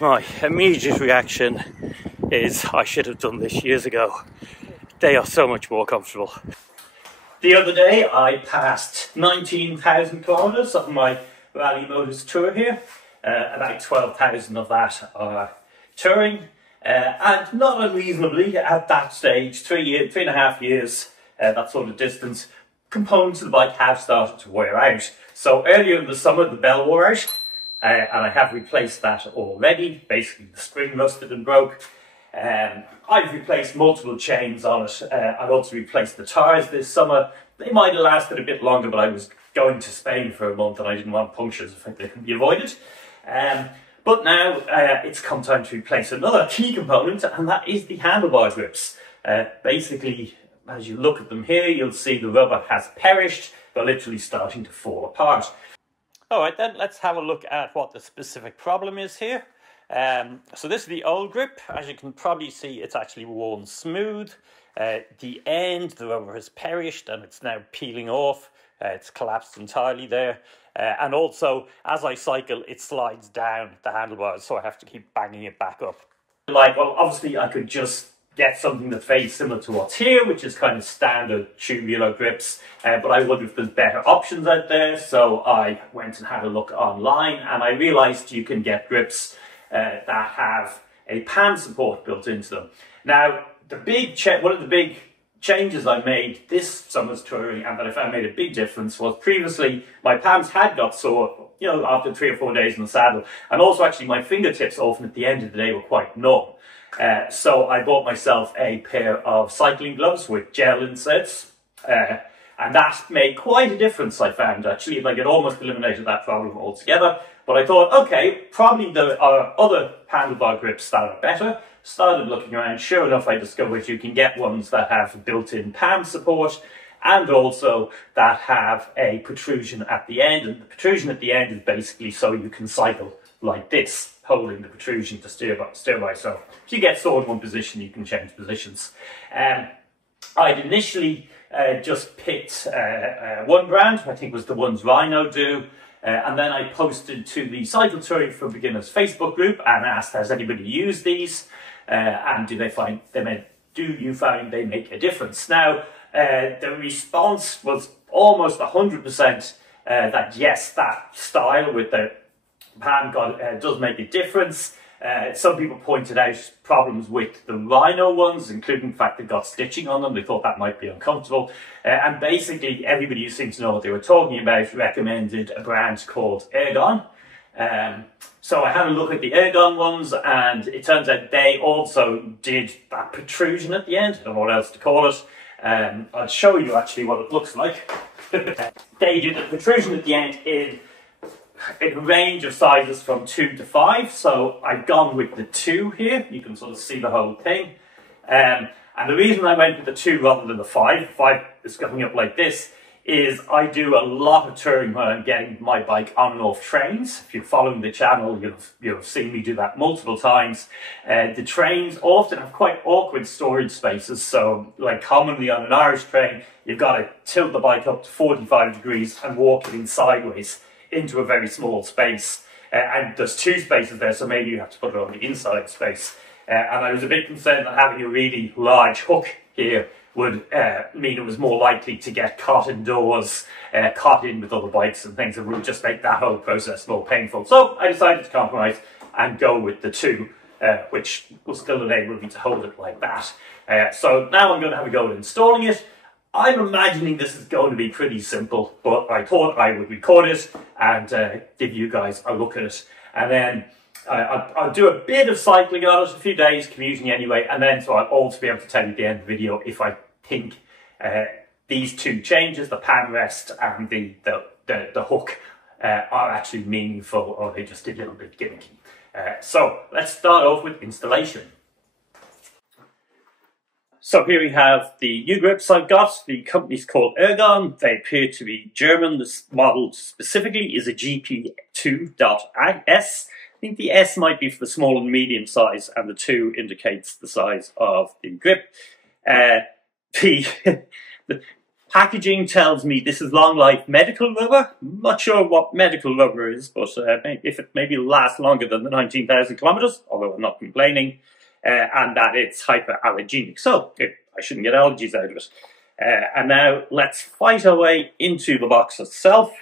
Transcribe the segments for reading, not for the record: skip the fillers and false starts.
My immediate reaction is I should have done this years ago. They are so much more comfortable. The other day I passed 19,000 kilometers on my Raleigh Motus Tour here. About 12,000 of that are touring. And not unreasonably at that stage, 3.5 years, that sort of distance, components of the bike have started to wear out. So earlier in the summer the bell wore out, and I have replaced that already. Basically the spring rusted and broke. I've replaced multiple chains on it. I've also replaced the tyres this summer. They might have lasted a bit longer, but I was going to Spain for a month and I didn't want punctures if they could be avoided. But now it's come time to replace another key component, and that is the handlebar grips. Basically, as you look at them here, you'll see the rubber has perished. They're literally starting to fall apart. Alright then, let's have a look at what the specific problem is here. So this is the old grip. As you can probably see, it's actually worn smooth. The end, the rubber has perished and it's now peeling off. It's collapsed entirely there. And also, as I cycle, it slides down the handlebars, so I have to keep banging it back up. Like, well, obviously I could just get something that's very similar to what's here, which is kind of standard tubular grips, but I wonder if there's better options out there. So I went and had a look online and I realized you can get grips that have a pan support built into them. Now, one of the big changes I made this summer's touring, and that I found made a big difference, was previously my palms had got sore, you know, after 3 or 4 days in the saddle, and also actually my fingertips often at the end of the day were quite numb. So I bought myself a pair of cycling gloves with gel inserts, and that made quite a difference, I found, actually. Like, it almost eliminated that problem altogether. But I thought, okay, probably there are other handlebar grips that are better. Started looking around. Sure enough, I discovered you can get ones that have built-in pan support and also that have a protrusion at the end. And the protrusion at the end is basically so you can cycle like this, holding the protrusion to steer by. So if you get sore in one position, you can change positions. I'd initially just picked one brand, I think it was the ones Rhino do. And then I posted to the Cycle Touring for Beginners Facebook group and asked, has anybody used these? And do you find they make a difference? Now, the response was almost 100% that yes, that style with the pan does make a difference. Some people pointed out problems with the Rhino ones, including the fact they got stitching on them. They thought that might be uncomfortable. And basically, everybody who seemed to know what they were talking about recommended a brand called Ergon. So I had a look at the Ergon ones, and it turns out they also did that protrusion at the end. I don't know what else to call it. I'll show you actually what it looks like. They did the protrusion at the end in a range of sizes from 2 to 5, so I've gone with the 2 here. You can sort of see the whole thing. And the reason I went with the 2 rather than the 5 is coming up like this, is I do a lot of touring when I'm getting my bike on and off trains. If you're following the channel, you'll have seen me do that multiple times. The trains often have quite awkward storage spaces, so like commonly on an Irish train, you've got to tilt the bike up to 45 degrees and walk it in sideways into a very small space. And there's 2 spaces there, so maybe you have to put it on the inside space. And I was a bit concerned that having a really large hook here would mean it was more likely to get caught indoors, caught in with other bikes and things, and would just make that whole process more painful. So I decided to compromise and go with the 2, which will still enable me to hold it like that. So now I'm going to have a go at installing it. I'm imagining this is going to be pretty simple, but I thought I would record it and give you guys a look at it. And then I'll do a bit of cycling on it, a few days commuting anyway, and then so I'll also be able to tell you at the end of the video if I think these 2 changes, the pan rest and the hook, are actually meaningful, or they just a little bit gimmicky. So let's start off with installation. So here we have the U-grips I've got. The company's called Ergon. They appear to be German. This model specifically is a GP-2S. I think the S might be for the small and medium size, and the 2 indicates the size of the grip. Packaging tells me this is long life medical rubber. I'm not sure what medical rubber is, but if it maybe lasts longer than the 19,000 kilometers, although I'm not complaining, and that it's hyperallergenic. So I shouldn't get allergies out of it. And now let's fight our way into the box itself.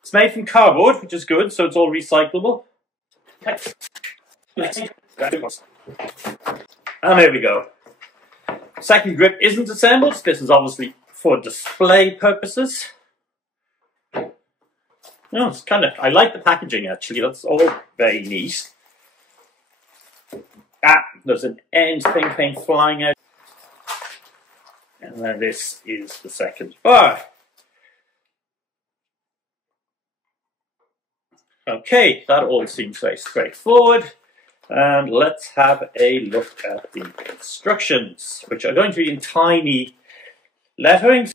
It's made from cardboard, which is good, so it's all recyclable. And there we go. Second grip isn't assembled. This is obviously for display purposes. No, it's I like the packaging actually. That's all very neat. There's an end thing came flying out. And then this is the second bar. Okay, that all seems very straightforward. And let's have a look at the instructions, which are going to be in tiny lettering.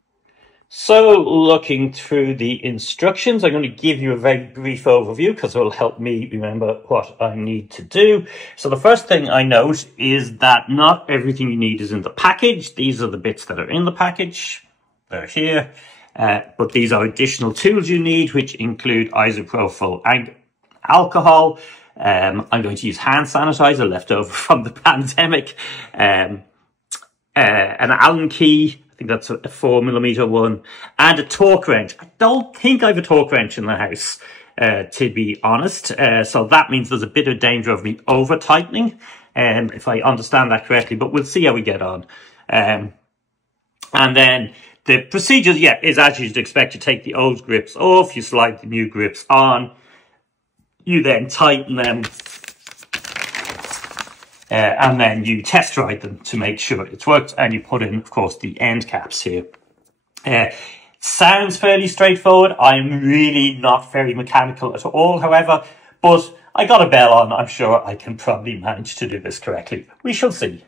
So, looking through the instructions, I'm going to give you a very brief overview because it will help me remember what I need to do. So the first thing I note is that not everything you need is in the package. These are the bits that are in the package. They're here. But these are additional tools you need, which include isopropyl alcohol. I'm going to use hand sanitizer left over from the pandemic. An Allen key, I think that's a 4mm one, and a torque wrench. I don't think I have a torque wrench in the house, to be honest. So that means there's a bit of danger of me over tightening, if I understand that correctly, but we'll see how we get on. And then the procedure, is as you'd expect. You take the old grips off, you slide the new grips on, you then tighten them, and then you test ride them to make sure it's worked, and you put in, of course, the end caps here. Sounds fairly straightforward. I'm really not very mechanical at all, however, but I got a bell on. I'm sure I can probably manage to do this correctly. We shall see.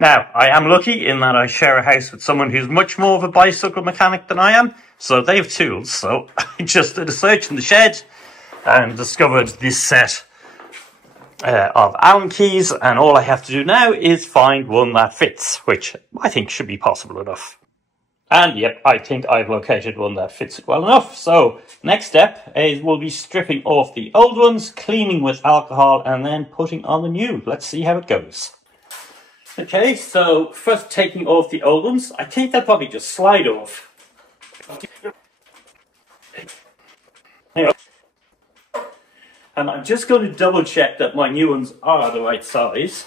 Now, I am lucky in that I share a house with someone who's much more of a bicycle mechanic than I am, so they have tools. So I just did a search in the shed and discovered this set of Allen keys, and all I have to do now is find one that fits, which I think should be possible enough. And yep, I think I've located one that fits it well enough. So next step is we'll be stripping off the old ones, cleaning with alcohol, and then putting on the new. Let's see how it goes. Okay, so first taking off the old ones. I think they'll probably just slide off. And I'm just going to double check that my new ones are the right size.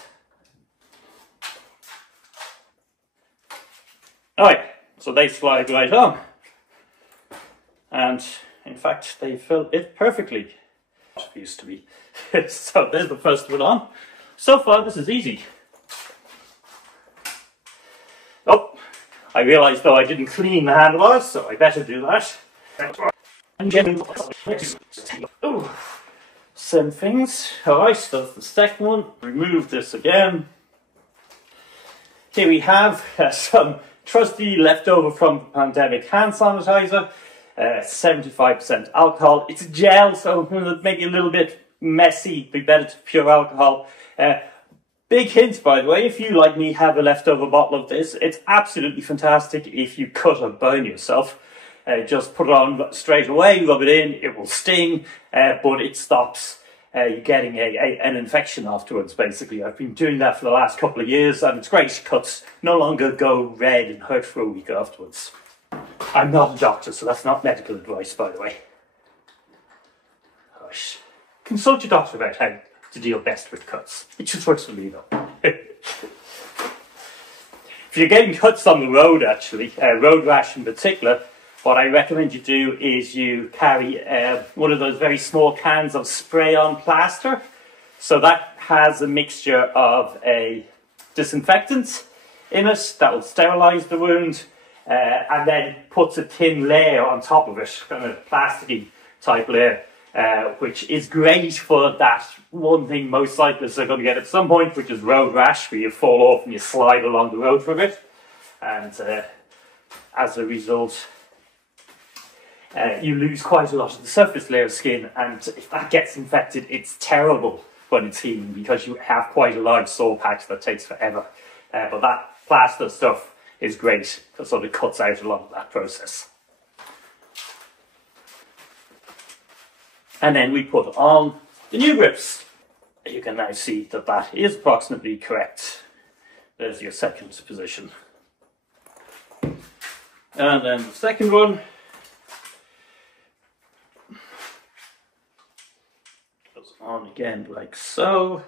Alright, so they slide right on. And in fact, they fill it perfectly. It used to be. So there's the first one on. So far, this is easy. Oh, I realised though I didn't clean the handlebars, so I better do that. Oh. Some things. Alright, so that's the second one. Remove this again. Here we have some trusty leftover from the pandemic hand sanitizer. 75% alcohol. It's a gel, so maybe a little bit messy. Be better to pure alcohol. Big hint, by the way, if you, like me, have a leftover bottle of this, it's absolutely fantastic if you cut or burn yourself. Just put it on straight away, rub it in, it will sting, but it stops you getting an infection afterwards, basically. I've been doing that for the last couple of years, and it's great. Cuts no longer go red and hurt for a week afterwards. I'm not a doctor, so that's not medical advice, by the way. Gosh. Consult your doctor about how to deal best with cuts. It just works for me, though. If you're getting cuts on the road, actually, road rash in particular, what I recommend you do is you carry one of those very small cans of spray-on plaster. So that has a mixture of a disinfectant in it that will sterilise the wound, and then puts a thin layer on top of it, kind of plasticky type layer, which is great for that one thing most cyclists are going to get at some point, which is road rash, where you fall off and you slide along the road for a bit. And as a result, you lose quite a lot of the surface layer of skin, and if that gets infected, it's terrible when it's healing because you have quite a large sore patch that takes forever. But that plaster stuff is great because sort of cuts out a lot of that process. And then we put on the new grips. You can now see that that is approximately correct. There's your second position. And then the second one goes on again like so.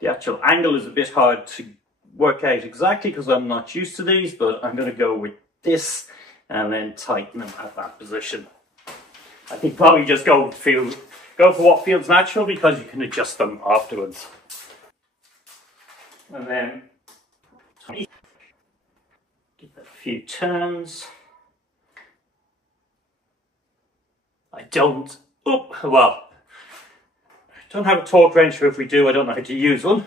The actual angle is a bit hard to work out exactly because I'm not used to these, but I'm going to go with this and then tighten them at that position. I think probably just go for what feels natural because you can adjust them afterwards. And then give that a few turns. I don't have a torque wrench, or if we do, I don't know how to use one.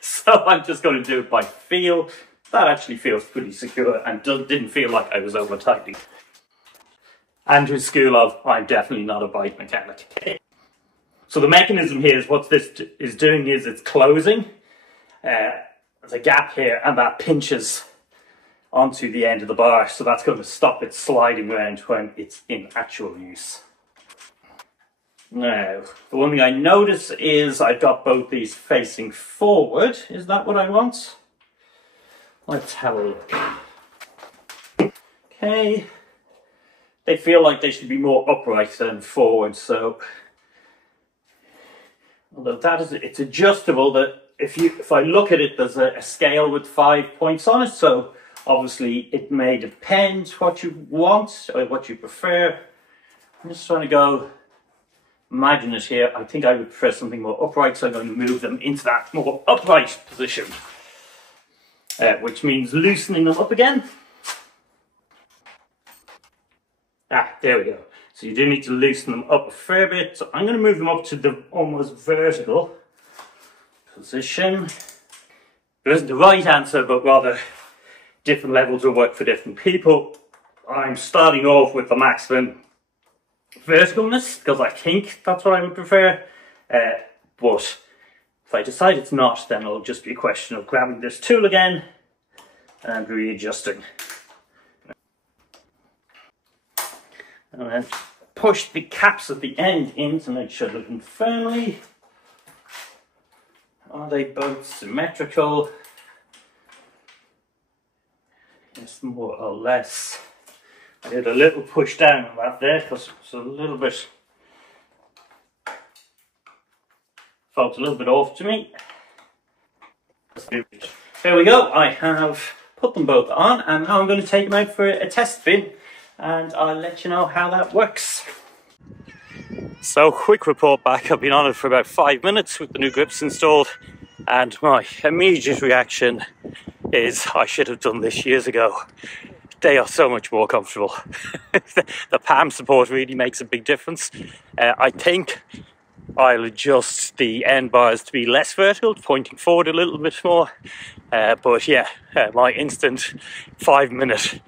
So I'm just going to do it by feel. That actually feels pretty secure and didn't feel like I was over tightening. Andrew's school of, I'm definitely not a bike mechanic. So the mechanism here is what this is doing is it's closing. There's a gap here and that pinches onto the end of the bar. So that's going to stop it sliding around when it's in actual use. Now, the one thing I notice is I've got both these facing forward. Is that what I want? Let's have a look. Okay. They feel like they should be more upright than forward, so although it's adjustable, that if I look at it, there's a scale with 5 points on it, so obviously it may depend what you want or what you prefer. I'm just trying to go imagine it here. I think I would prefer something more upright, so I'm going to move them into that more upright position, which means loosening them up again. There we go. So you do need to loosen them up a fair bit. So I'm going to move them up to the almost vertical position. There isn't a right answer, but rather different levels will work for different people. I'm starting off with the maximum verticalness because I think that's what I would prefer. But if I decide it's not, then it'll just be a question of grabbing this tool again and readjusting. And then push the caps at the end in to make sure they're in firmly. Are they both symmetrical? Yes, more or less. I did a little push down on that there because it's a little bit, felt a little bit off to me. There we go, I have put them both on and now I'm going to take them out for a test spin and I'll let you know how that works. So, quick report back. I've been on it for about 5 minutes with the new grips installed and my immediate reaction is I should have done this years ago. They are so much more comfortable. The palm support really makes a big difference. I think I'll adjust the end bars to be less vertical, pointing forward a little bit more. But yeah, my instant 5 minutes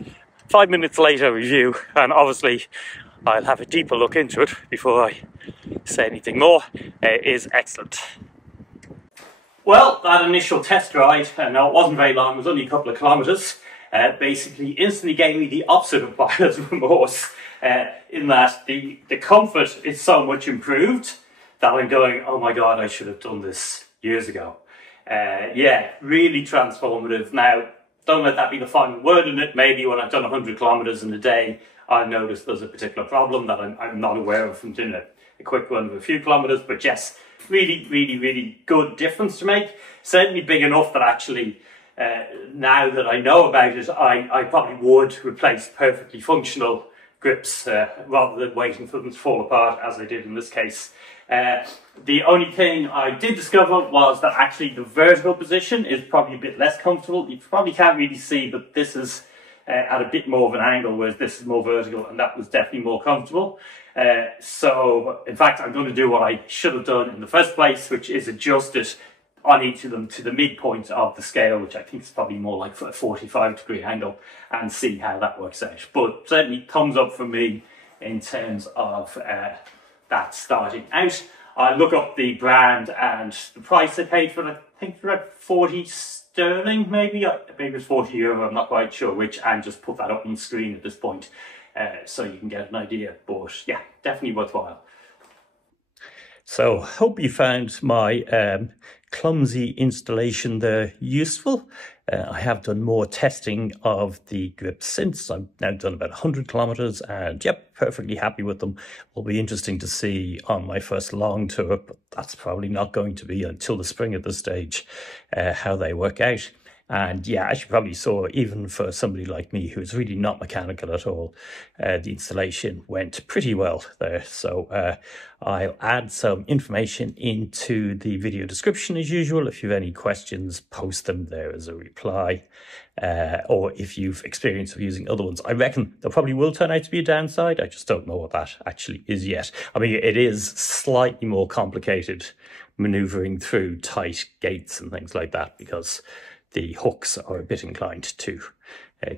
later review, and obviously I'll have a deeper look into it before I say anything more, is excellent. Well, that initial test ride, no, it wasn't very long, it was only a couple of kilometres, basically instantly gave me the opposite of buyer's remorse, in that the comfort is so much improved that I'm going, oh my god, I should have done this years ago. Yeah, really transformative. Now, don't let that be the final word in it. Maybe when I've done 100 kilometres in a day, I'll notice there's a particular problem that I'm not aware of from doing a quick run of a few kilometres. But yes, really good difference to make. Certainly big enough that actually, now that I know about it, I probably would replace perfectly functional grips rather than waiting for them to fall apart as I did in this case. The only thing I did discover was that actually the vertical position is probably a bit less comfortable. You probably can't really see, but this is at a bit more of an angle, whereas this is more vertical, and that was definitely more comfortable. So in fact, I'm going to do what I should have done in the first place, which is adjust it on each of them to the midpoint of the scale, which I think is probably more like a 45-degree angle, and see how that works out. But certainly thumbs up for me in terms of that starting out. I look up the brand and the price I paid for it. I think for about 40 sterling, maybe it's 40 euro, I'm not quite sure which, and just put that up on the screen at this point so you can get an idea. But yeah, definitely worthwhile. So hope you found my clumsy installation there useful. I have done more testing of the grips since. I've now done about 100 kilometers and yep, perfectly happy with them. Will be interesting to see on my first long tour, but that's probably not going to be until the spring at this stage, how they work out. And yeah, as you probably saw, even for somebody like me who's really not mechanical at all, the installation went pretty well there. So I'll add some information into the video description as usual. If you have any questions, post them there as a reply. Or if you've experience of using other ones, I reckon there probably will turn out to be a downside. I just don't know what that actually is yet. I mean, it is slightly more complicated maneuvering through tight gates and things like that because the hooks are a bit inclined to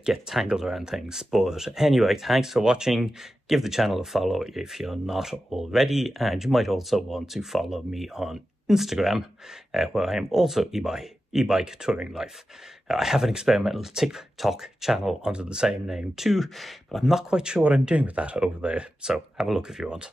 get tangled around things. But anyway, thanks for watching. Give the channel a follow if you're not already. And you might also want to follow me on Instagram, where I am also Ebike Touring Life. I have an experimental TikTok channel under the same name too, but I'm not quite sure what I'm doing with that over there. So have a look if you want.